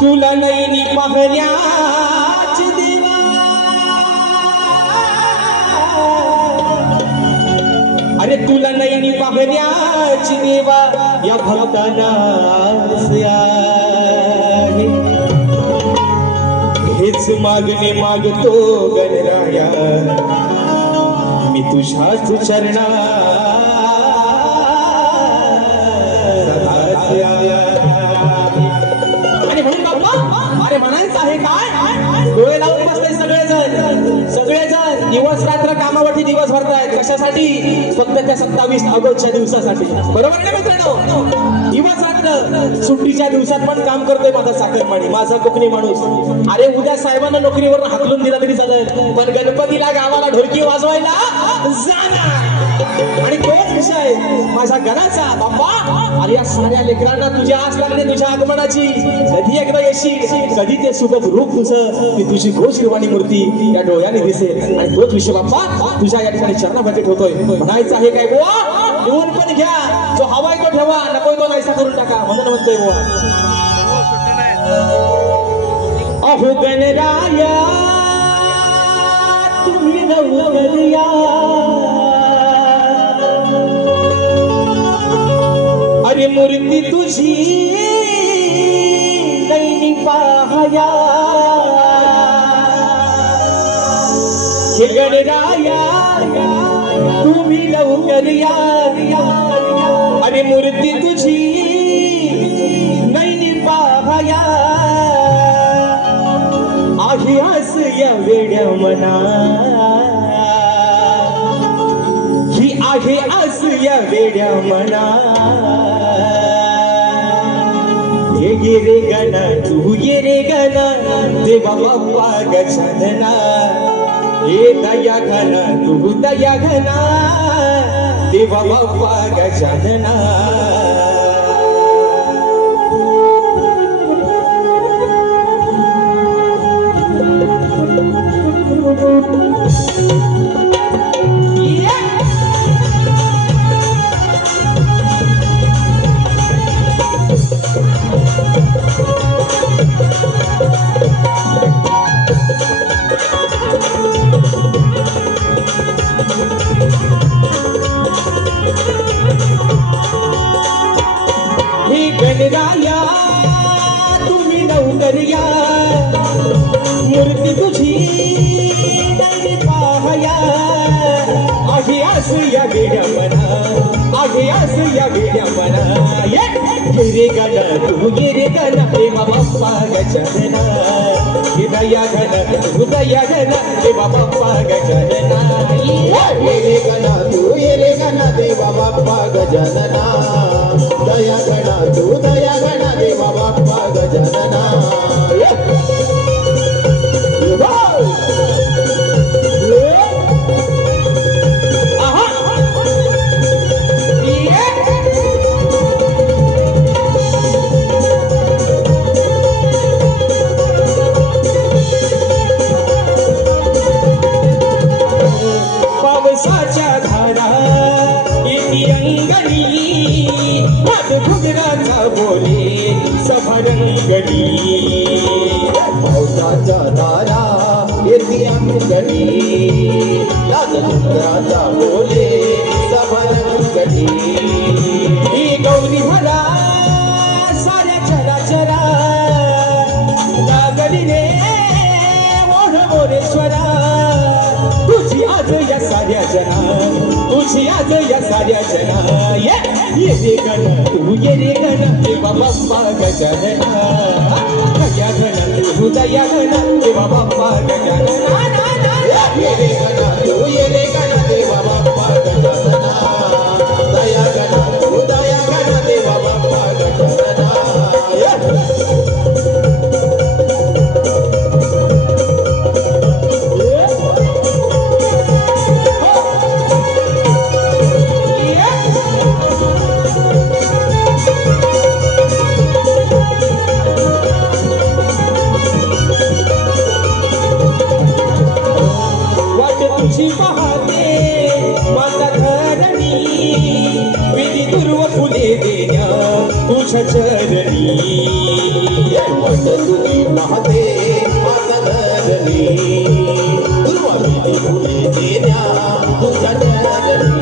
तुला नैनी पाहण्याच देवा अरे तुला नैनी पाहण्याच देवा या भक्तांना हेच मागणे मागतो गणराया मी तुझ्याच चरणा. आणि म्हणून बाबा अरे म्हणायचं आहे काय डोळे लावून बसले सगळेजण दिवस रात्र कामावरती दिवस भरतायत. कशासाठी? फक्त त्या 27 ऑगस्टच्या दिवसासाठी. बरोबर ना मित्रांनो. दिवस रात्र सुट्टीच्या दिवसात पण काम करतोय माझा साखरमाडी माझा कोकणी माणूस. अरे उद्या साहेबांना नोकरीवर हाकलून दिला तरी चालेल पण गणपतीला गावाला ढोलकी वाजवायला जाणार. आणि तोच विषय माझ्या घराचा बाप्पा. अरे या साऱ्या लेकरांना तुझ्या आस लागणे तुझ्या आगमनाची. कधी एकदा येशील कधी ते सुबक रूप तुझं ती तुझी गोशिरवाणी मूर्ती या डोळ्याने दिसेल. आणि तोच विषय बाप्पा तुझ्या या ठिकाणी चरणामध्ये ठेवतोय. म्हणायचं आहे काय बुवा लिहून पण घ्या. जो हवाय तो ठेवा नको तो नाहीसा करून टाका. म्हणून म्हणतोय बुवा अहो गणराया तुम्ही लवकर या अरे मूर्ती तुझी नैनी पाहया हे गणराया तुम्ही लवकर या अरे मूर्ती तुझी नैनी पाहया आहे आस या वेड्या मना ही आहे आस या वेड्या मना ये गे गणा तू ये रे गणा देवा बाप्पा गजानना ये दया घना तू दया घना देवा बाप्पा गजानना गणराया तुम्ही लवकर या मूर्ती तुझी नैनी पाहया आहे आस या वेड्या मना आहे आस या वेड्या मना ये रे गणा तू रे गणा देवा बाप्पा गजानना ये दया घना तू दया घना देवा बाप्पा गजानना ये रे गणा तू ये रे गणा देवा बाप्पा गजानना दया गणा तू दया गणा देवा बाप्पा गजानना पावसाच्या धारा येती अंगणी हात घुगराचा बोले सभारंगणी पावसाच्या धारा येती अंगणी लाज डुंगराचा बोले सभारंगणी ही गौरी मला साऱ्या चराचरा लागली रे ओढ मोरेश्वरा तुझी आज या साऱ्या जना तुझी आज या साऱ्या जना ये रे गण तू ये रे गण देवा बाप्पा गजानना दया गण तू दया गण देवा बाप्पा गजानना ये रे गणा तू ये रे गणा देवा बाप्पा गजानना दया गणा तू दया गणा देवा बाप्पा गजानना तुझी पाहते माता धरणी विधी दुर्व फुले देण्या तुझ्या चरणी वाट तुझी पाहते माता धरणी दुर्वा विधी फुले देण्या तुझ्या चरणी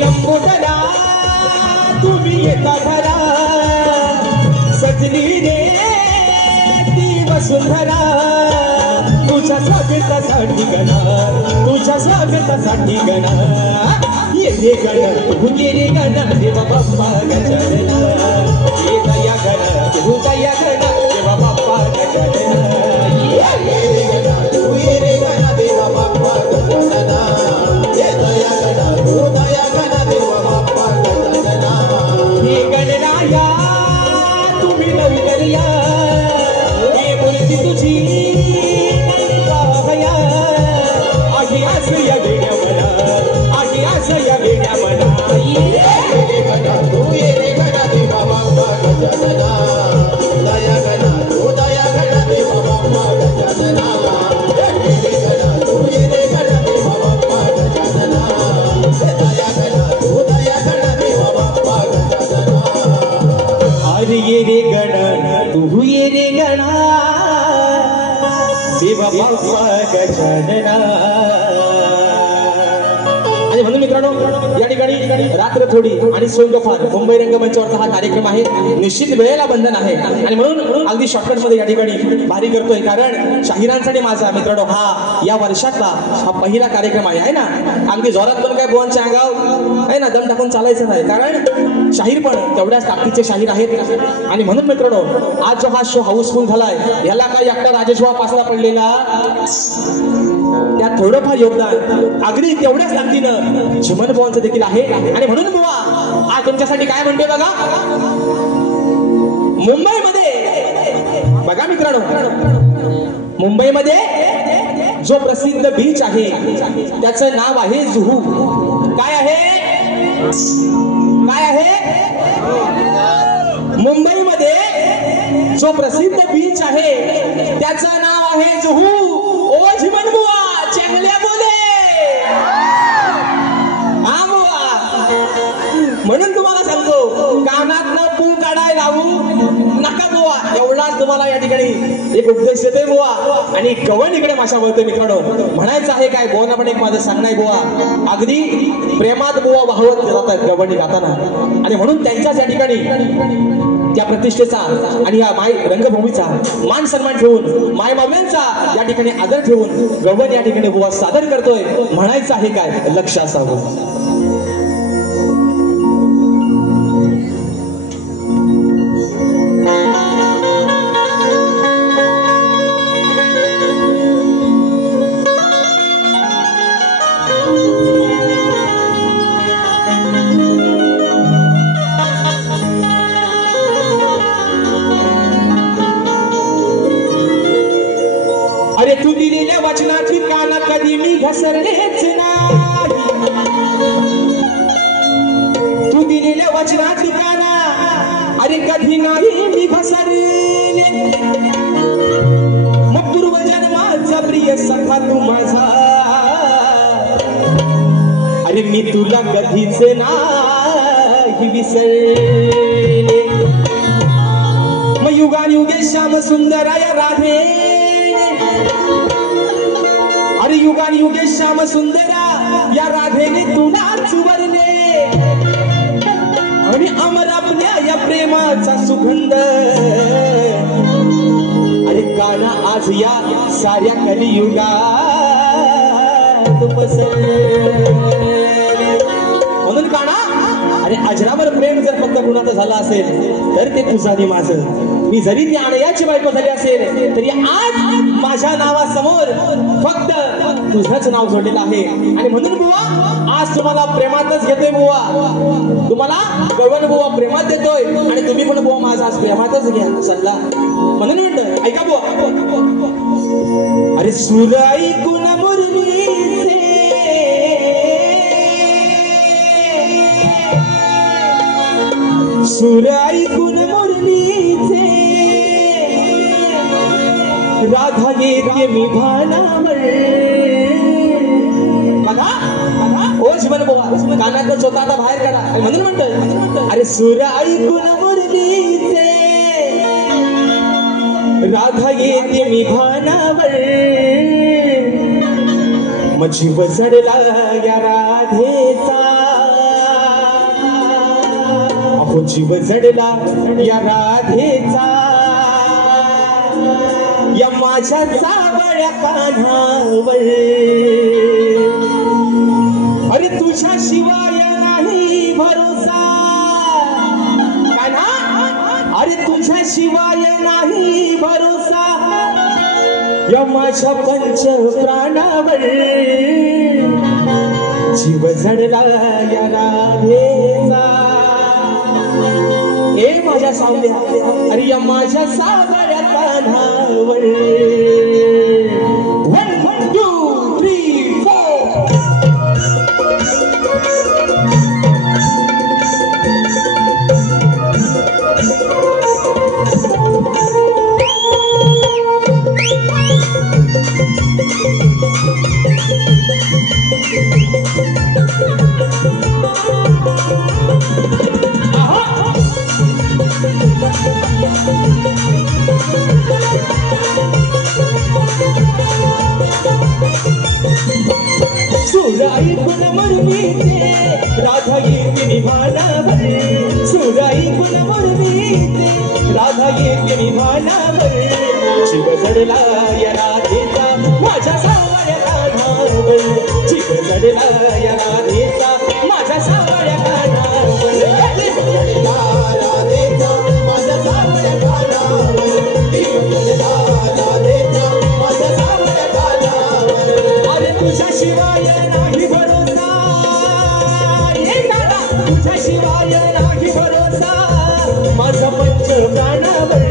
लंबोदरा तुम्ही येता घरा सजली रे ती वसुंधरा तुझ्या स्वागतासाठी गणा तुझ्या स्वागतासाठी गणा ये रे गणा तू ये रे गणा देवा बाप्पा गजानना ये दया गणा तू दया गणा देवा बाप्पा गजानना ये रे गणा तू ये रे गणा देवा बाप्पा गजानना ये दया गणा तू दया गणा देवा बाप्पा गजानना हे गणराया तुम्ही लवकर या हे मूर्ती तुझी पाहया आहे आस या वेड्या मना आहे आस या वेड्या मना ये रे गणा तू ये रे गणा देवा बाप्पा गजानना दया गणा तू दया गणा देवा बाप्पा गजानना ये रे गणा तू ये रे गणा देवा बाप्पा म्हणून मित्रांनो या ठिकाणी रात्र थोडी आणि सोंगफार मुंबई रंगमंचावरचा हा कार्यक्रम आहे. निश्चित वेळेला बंधन आहे आणि म्हणून अगदी शॉर्टकट मध्ये या ठिकाणी भारी करतोय. कारण शाहिरांसाठी माझा मित्रांनो हा या वर्षातला हा पहिला कार्यक्रम आहे ना. अगदी जोरात पण काय बुवांच्या अंगाव आहे ना दम टाकून चालायचं नाही. कारण शाहीर पण तेवढ्याच ताकदीचे शाहीर आहेत. आणि म्हणून मित्रांनो आज जो हा शो हाऊसफुल झालाय याला काय एकटा राजेशवा पासला पडलेला त्यात थोडंफार योगदान अगदी तेवढ्याच ताकदीनं चिमण बुवांचं देखील आहे. आणि म्हणून बुवा आज तुमच्यासाठी काय म्हणते बघा. मुंबईमध्ये बघा मित्रांनो मुंबईमध्ये जो प्रसिद्ध बीच आहे त्याचं नाव आहे जुहू. काय आहे काय आहे मुंबईमध्ये जो प्रसिद्ध बीच आहे त्याचं नाव आहे जुहू. ओ चिमण बुवा चेंगल्या बोले हा बुवा. म्हणून तुम्हाला सांगतो कानातनं पू काढाय लावू नका बुवा. एवढाच तुम्हाला या ठिकाणी एक उपदेश देते बुवा. आणि गवण इकडे माशा बोलतोय मित्रांनो. म्हणायचं आहे काय बोलणं पण एक माझं सांगणं आहे बुवा. अगदी प्रेमात बुवा वाहवत जातात गवणी गाताना. आणि म्हणून त्यांच्याच या ठिकाणी त्या प्रतिष्ठेचा आणि या माय रंगभूमीचा मान सन्मान ठेवून माय मावल्यांचा या ठिकाणी आदर ठेवून गवण या ठिकाणी बुवा सादर करतोय. म्हणायचं आहे काय लक्ष असावं. अरे तू दिलेल्या वचनाची काना कधी मी घसरलेच नाही. तू दिलेल्या वचनाची काना अरे कधी नाही मी घसरले. मग पूर्वजन्माचा प्रिय सखा तू माझा अरे मी तुला कधीच नाही विसरले. मग युगानुगे श्याम सुंदराया राधे अरे युगानुगे श्याम सुंदरा या राधेने तुलाच वरले. आणि अमर आपल्या या प्रेमाचा सुगंध अरे काना आज या साऱ्या कलियुगात पसरले. म्हणून काना अरे अजरावर प्रेम जर फक्त कुणाचं झालं असेल तर ते तुझं आणि माझं. मी जरी ती आणयाची बायको झाली असेल तरी आज माझ्या नावासमोर फक्त तुझंच नाव जोडलेलं आहे. आणि म्हणून बुवा आज तुम्हाला प्रेमातच घेतोय बुवा. तुम्हाला गवण बुवा प्रेमात देतोय आणि तुम्ही पण बुवा माझा आज प्रेमातच घ्या सल्ला. म्हणून म्हणतोय ऐका बुवा. अरे सूर ऐकून मुरलीचे सूर ऐकून मुरलीचे राधा येते मी भानावर. बघा ओ चिमण बुवा कानातलं स्वतः आता बाहेर काढा. म्हणून म्हणतोय अरे सूर ऐकून मुरलीचे राधा येते मी भानावर. मग जीव जडला या राधेचा अहो जीव जडला या राधेचा या माझ्या सावळ्या कान्हावर. अरे तुझ्या शिवाय नाही भरोसा कान्हा. अरे तुझ्या शिवाय नाही भरोसा या माझ्या पंच प्राणावर. जीव जडला या राधेचा ए माझ्या सावल्या अरे या माझ्या सावळ्या कान्हावर. 1 2 3 4 Aha! सूर ऐकून मुरलीचे राधा येते निभानावर सूर ऐकून मुरलीचे राधा येते निभानावर जीव जडला या राधेचा माझ्या सावळ्या कानावर जीव जडला या राधेचा माझ्या सावळ्या कानावर जीव जडला राधेचा माझ्या सावळ्या कानावर जीव जडला राधेचा माझ्या सावळ्या कानावर अरे तुझ्याशिवाय नाही भरोसा हे दादा तुझ्याशिवाय नाही भरोसा माझा पंच प्राणावर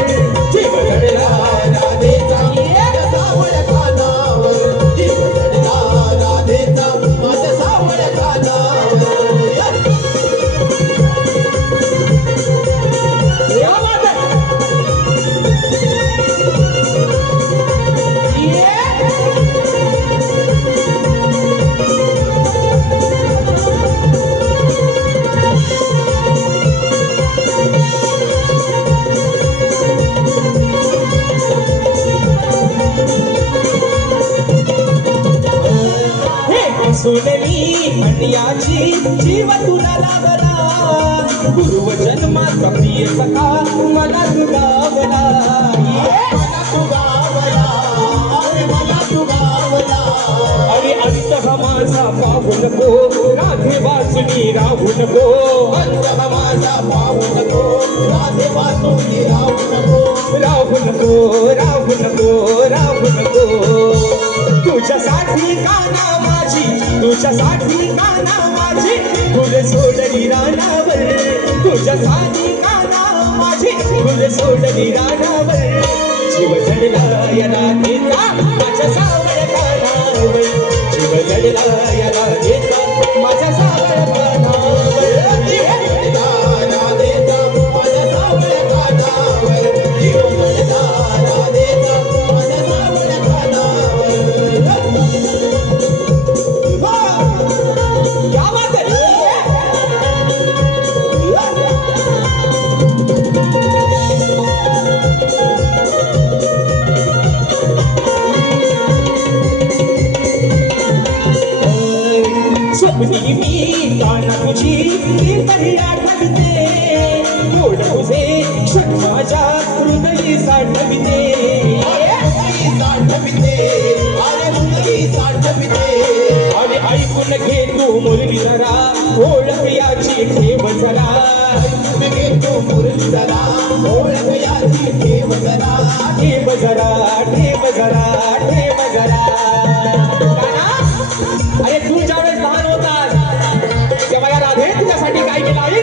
जीव जडला राधेचा माझ्या सावळ्या कानावर जीव जडला राधेचा माझ्या सावळ्या कानावर या बात आहे. सुनली अंड्याची जीव तुला लागला पूर्व जन्माचा प्रिय सखा मला तू गावला मला तू गावला अरे मला तू गावला अरे अंत हा माझा पाहू नको राधे वाचुनी राहू नको अंत माझा पाहू नको राधे वाचून राहू नको राहू नको राहू नको राहू नको तुझ्यासाठी काना माझी तुझ्यासाठी काना माझी फुल सोडली रानावर तुझ्यासाठी काना माझी फुल सोडली रानावर जीव जडला या राधेचा माझ्या सावळ्या कानावर जीव जडला या राधेचा माझ्या सावळ्या कानावर राधेचा माझ्या सावळ्या कानावर जीव जडला राधेचा माझ्या सावळ्या कानावर क्या बात है स्वप्नी मी काना तुझी ती तरी आठवते गोड तुझे क्षण माझ्या हृदयी साठविते अरे ऐकून घे तू मुरली जरा ओळख याची ठेव जरा तू मुरली जरा ओळख याची ठेव जरा ठेव जरा ठेव जरा ठेव जरा काना, अरे तू ज्यावेळेस लहान होतास तेव्हा या राधे तुझ्यासाठी काय केलं आहे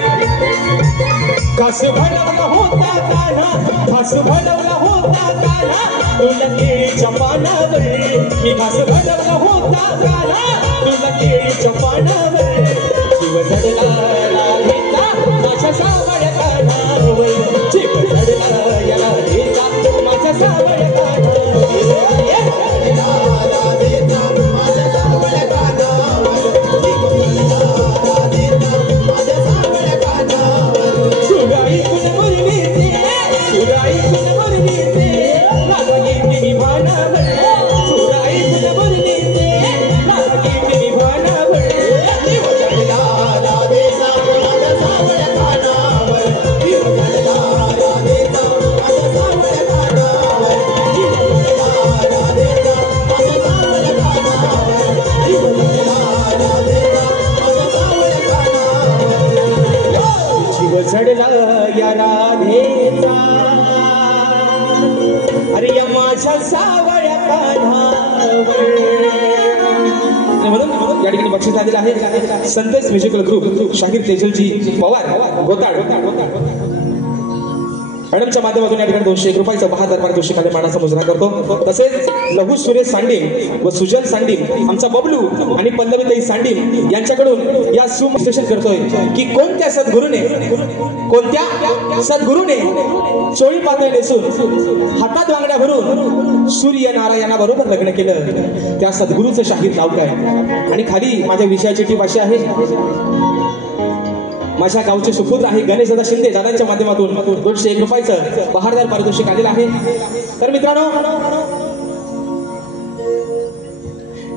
घास भरवला होता काना घास भरवला होता काना तुला केळीच्या पानावर मी घास भरवला होता काना तुला केळीच्या पानावर जीव जडला राधेचा माझ्या सावळ्या कानावर जीव जडला या राधेचा माझ्या सावळ्या झडला या राधेचा अरे या माझ्या सावळ्या कानावर. म्हणून या ठिकाणी बक्षीस आलेलं आहे संदेश म्युझिकल ग्रुप शाहीर तेजलजी पवार गोताड मॅडमच्या माध्यमातून या ठिकाणी 201 रुपयाचा 72 पारितोषिकाने मानाचा मुजरा करतो. तसेच लघु सुरेश सांडीम व सुजल सांडीम आमचा बबलू आणि पल्लवीताई सांडीम यांच्याकडून या विश्लेषण करतोय की कोणत्या सद्गुरूने चोळी पातळ नेसून हातात वांगड्या भरून सूर्य नारायणाबरोबर लग्न केलं त्या सद्गुरूचं शाहीर नाव काय. आणि खाली माझ्या विषयाची टीप अशी आहे माझ्या गावचे सुपुत्र आहे गणेश दादा शिंदे दादांच्या माध्यमातून 201 रुपयाचं 72 पारितोषिक आलेलं आहे. तर मित्रांनो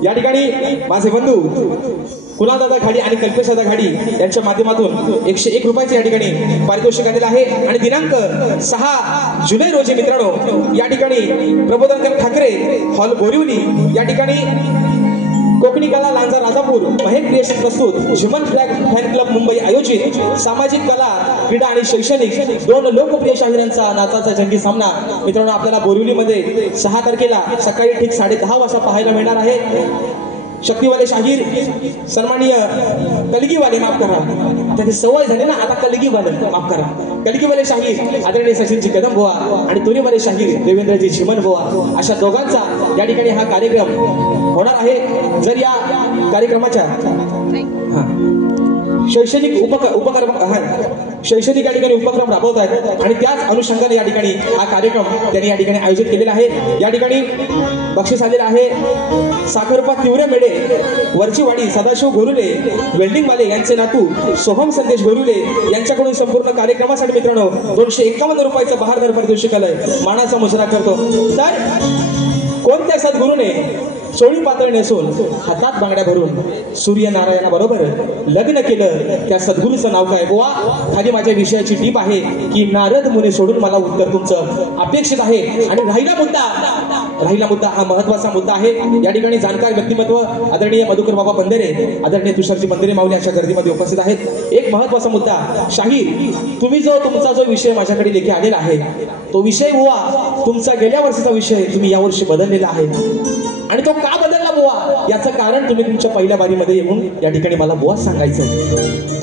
या ठिकाणी माझे बंधू कुणालदादा घाडी आणि कल्पेशदादा घाडी यांच्या माध्यमातून 101 रुपयाचे या ठिकाणी पारितोषिक आलेलं आहे आणि दिनांक 6 जुलै रोजी मित्रांनो या ठिकाणी प्रबोधनकर ठाकरे हॉल बोरिवली या ठिकाणी कोकणी कला लांजा राजापूर महेश क्रिएशन प्रस्तुत human flag fan club Mumbai आयोजित सामाजिक कला क्रीडा आणि शैक्षणिक 2 लोकप्रिय शाहिरांचा नाचाचा जंगी सामना मित्रांनो आपल्याला बोरिवलीमध्ये 6 तारखेला सकाळी ठीक 10:30 वाजता पाहायला मिळणार आहे. शक्तीवाले शाहीर सन्माननीय कलगीवाले माफ करा त्याची सवय झाली ना आता कलगीवाले माफ करा कलगीवाले शाहीर आदरणीय सचिनजी कदम बुवा आणि तोरीवाले शाहीर देवेंद्रजी चिमन बुवा अशा दोघांचा या ठिकाणी हा कार्यक्रम होणार आहे. जर या कार्यक्रमाच्या शैक्षणिक शैक्षणिक या ठिकाणी उपक्रम राबवत आहेत आणि त्याच अनुषंगाने या ठिकाणी हा कार्यक्रम त्यांनी या ठिकाणी आयोजित केलेला आहे. या ठिकाणी बक्षीस आलेलं आहे साखरपा तीव्र मेडे वरचीवाडी सदाशिव गोरुले वेल्डिंगवाले यांचे नातू सोहम संदेश गोरुले यांच्याकडून संपूर्ण कार्यक्रमासाठी मित्रांनो 251 रुपयाचं बहारदार पारितोषिक आलंय. मानाचा मुजरा करतो. तर कोणत्या सद्गुरूने चोळी पातळ नेसून हातात बांगड्या भरून सूर्यनारायणा बरोबर लग्न केलं त्या सद्गुरूचं नाव काय बुवा? खाली माझ्या विषयाची टीप आहे की नारद मुने सोडून मला उत्तर तुमचं अपेक्षित आहे. आणि राहिला मुद्दा हा महत्वाचा मुद्दा आहे. या ठिकाणी जाणकार व्यक्तिमत्व आदरणीय मधुकर बाबा बंदरे आदरणीय तुषारजी बंदरे माऊली अशा गर्दीमध्ये उपस्थित आहेत. एक महत्वाचा मुद्दा शाहीर तुमचा जो विषय माझ्याकडे लेखी आलेला आहे तो विषय बुवा तुमचा गेल्या वर्षीचा विषय तुम्ही यावर्षी बदललेला आहे आणि तो का बदलला बुवा याचं कारण तुम्ही तुमच्या पहिल्या बारीमध्ये येऊन या ठिकाणी मला बुवा सांगायचं.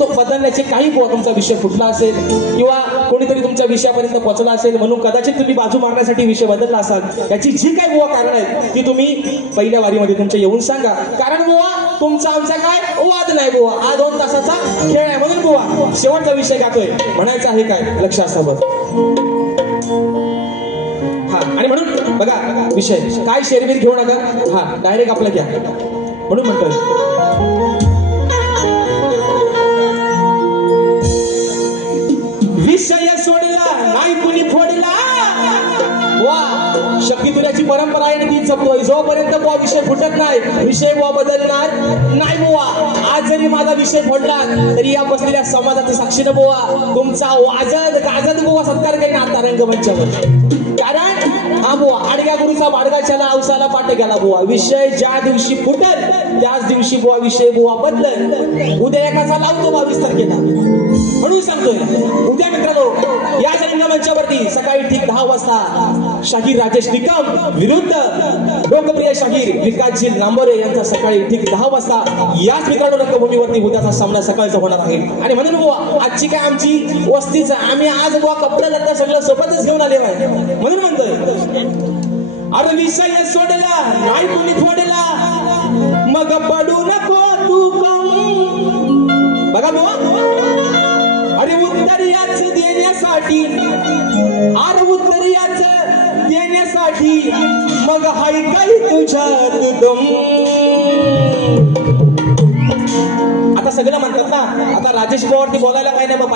तो बदलण्याचे काही बुवा तुमचा विषय फुटला असेल किंवा कोणीतरी तुमच्या विषयापर्यंत पोहोचला असेल म्हणून कदाचित तुम्ही बाजू मारण्यासाठी विषय बदलला असाल. याची जी काही बुवा कारण आहेत ती तुम्ही पहिल्या बारीमध्ये तुमच्या येऊन सांगा. कारण बुवा तुमचा आमचा काय वाद नाही बुवा हा 2 तासाचा खेळ आहे म्हणून बुवा शेवटचा विषय गातोय म्हणायचं आहे काय लक्षात असावं. आणि म्हणून बघा विषय काय शेरबीर घेऊ नका हा डायरेक्ट आपला घ्या म्हणून म्हणतोय विषय सोडला नाही कुणी फोडला वा शक्ती तुझ्याची परंपरा आहे ती जपतोय जोपर्यंत बुवा विषय फुटत नाही विषय बुवा बदलणार नाही बुवा. आज जरी माझा विषय फोडला तरी या बसलेल्या समाजाच्या साक्षीनं बुवा तुमचा वाजत गाजत बुवा सत्कार काही आता रंगमंचावर. कारण हा बुवा आडग्या गुरुचा बाडगाच्याला अवसाला पाठ गेला बुवा. विषय ज्या दिवशी फुटल त्याच दिवशी बुवा विषय बुवा बदलल. उद्या एकाचा लावतो बा विस्तार केला म्हणून सांगतोय उद्या मित्रांनो या रंगमंचावरती सकाळी ठीक 10 वाजता शाहीर राजेश निकम विरुद्ध लोकप्रिय शाहीर विकासजी लांबोरे यांचा सकाळी ठीक 10 वाजता याच मित्रांनो रंगभूमीवरती उद्याचा सामना सकाळचा होणार आहे. आणि म्हणून बुवा आजची काय आमची वस्तीच आम्ही आज बुवा कपडे लत्ता सगळं सोबतच घेऊन आले आहे म्हणून म्हणतोय अरे विषय सोडला नाही कुणी फोडला मग पडू नको तू कम. बघा बुवा अरे उत्तर याच देण्यासाठी अरे उत्तर याच देण्यासाठी मग हाय काही तुझ्यात दम. आता सगळं म्हणतात ना आता राजेश पवारती बोलायला काय नाही मग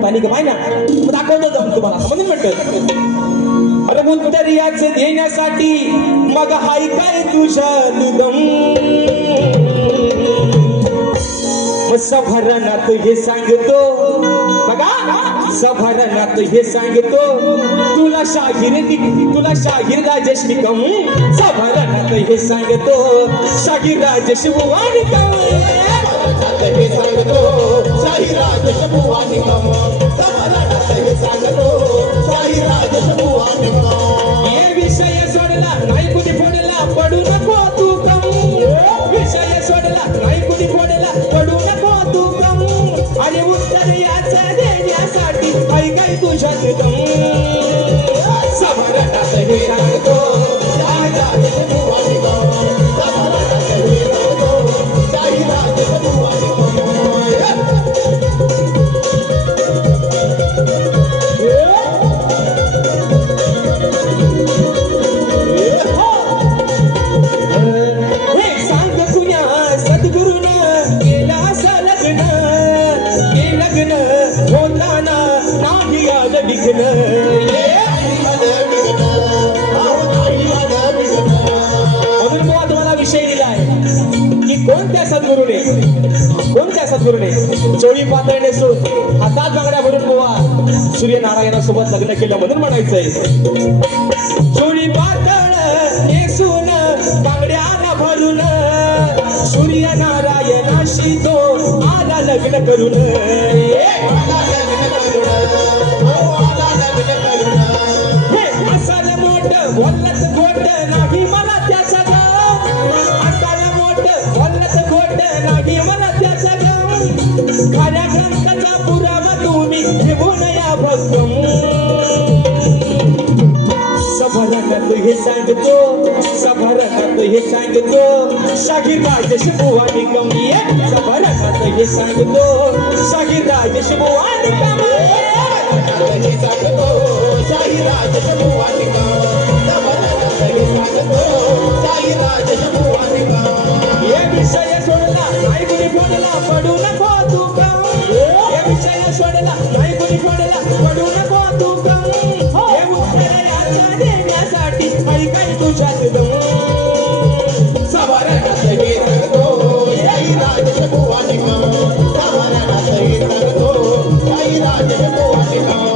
पाणी माय ना दाखवतो दम तुम्हाला म्हणून म्हणतो अरे उत्तर याच देण्यासाठी मग हाय काय तुझ्यात दम. सभारणात हे सांगतो बघा सभारणात हे सांगतो तुला शाहीर राजेश निकम. सभारणात हे सांगतो शाहीर राजेश बुवा निकम. हे सांगतो शाहीर राजेश बुवा निकम. सभारणात हे सांगतो शाहीर राजेश बुवा निकम. हे विषय सोडला नाही कुणी फोडला पडू नको तू कम. विषय सोडला नाही कुणी फोडला पडू नको तू कम. आणि उत्तर याच देण्यासाठी ऐकाय तुझ्यात दम. सभारणात हे सांगतो शाहीर राजेश बुवा निकम. सभारणात हे सांगतो शाहीर सद्गुरूने कोणत्या सद्गुरूने चोळी पातळ नेसून हातात बांगड्या भरून बुवा सूर्यनारायणासोबत लग्न केलं म्हणून म्हणायचंय चोळी पातळ नेसून बांगड्याला भरून सूर्यनारायणाशी तो आला लग्न करून असाल मोठ बोलत गोट नाही मला त्याचा गाव असाल मोठ बोलत गोट नाही मला त्याचा गाव खऱ्या ग्रंथाचा पुरावा तुम्ही घेऊन या भक्कम सभरणात हे सांगतो शाहीर राजेश बुवा निकम सभरणात हे सांगतो शाहीर राजेश बुवा निकम विषय सोडला नाही कुणी फोडला पडू नको तू कम हे विषय सोडला नाही कुणी फोडला पडू नको तू कम हे उत्तर याचा देण्यासाठी ऐकाय तुझ्यात दम सवारणात हे सांगतो शाहीर राजेश बुवा निकम सवारणात हे सांगतो शाहीर राजेश बुवा निकम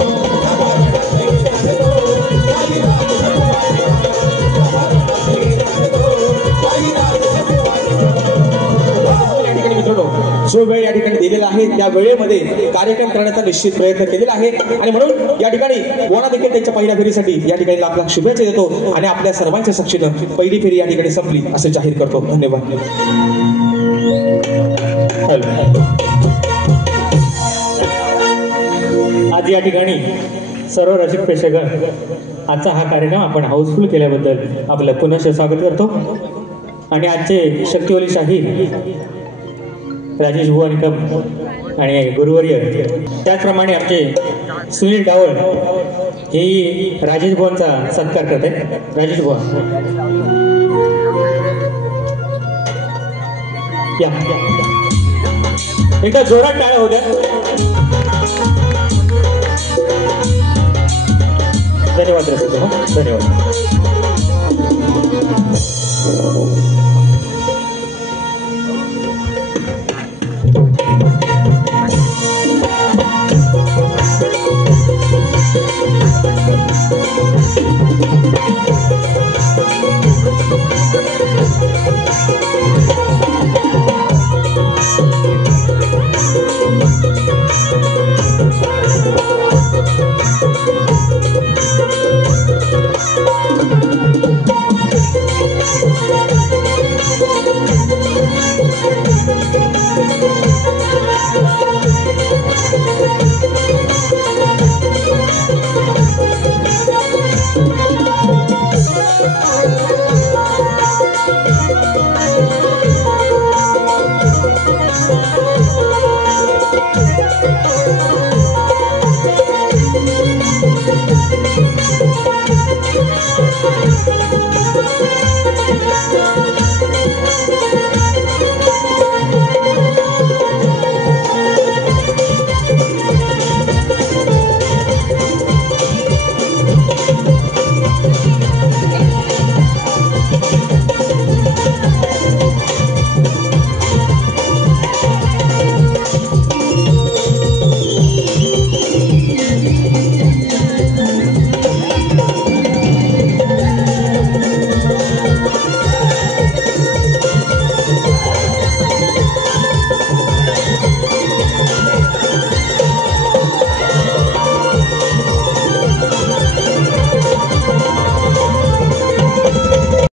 जो वेळ या ठिकाणी दिलेला आहे त्या वेळेमध्ये कार्यक्रम करण्याचा निश्चित प्रयत्न केलेला आहे आणि म्हणून या ठिकाणी बोना देखील त्यांच्या पहिल्या फेरीसाठी या ठिकाणी लाख लाख शुभेच्छा देतो आणि आपल्या सर्वांच्या साक्षीनं पहिली फेरी या ठिकाणी संपली असे जाहीर करतो धन्यवाद आज या ठिकाणी सर्व रसिक प्रेक्षक आजचा हा कार्यक्रम आपण हाऊसफुल केल्याबद्दल आपलं पुनश्च स्वागत करतो आणि आजचे शक्तिवली शाहीर राजेश बुवा निकम आणि गुरुवर्य त्याचप्रमाणे आमचे सुनील डावळ हेही राजेश बुवांचा सत्कार करत आहेत राजेश बुवा या एकदा जोरात टाळ्या होत्या धन्यवाद रसिक धन्यवाद Oh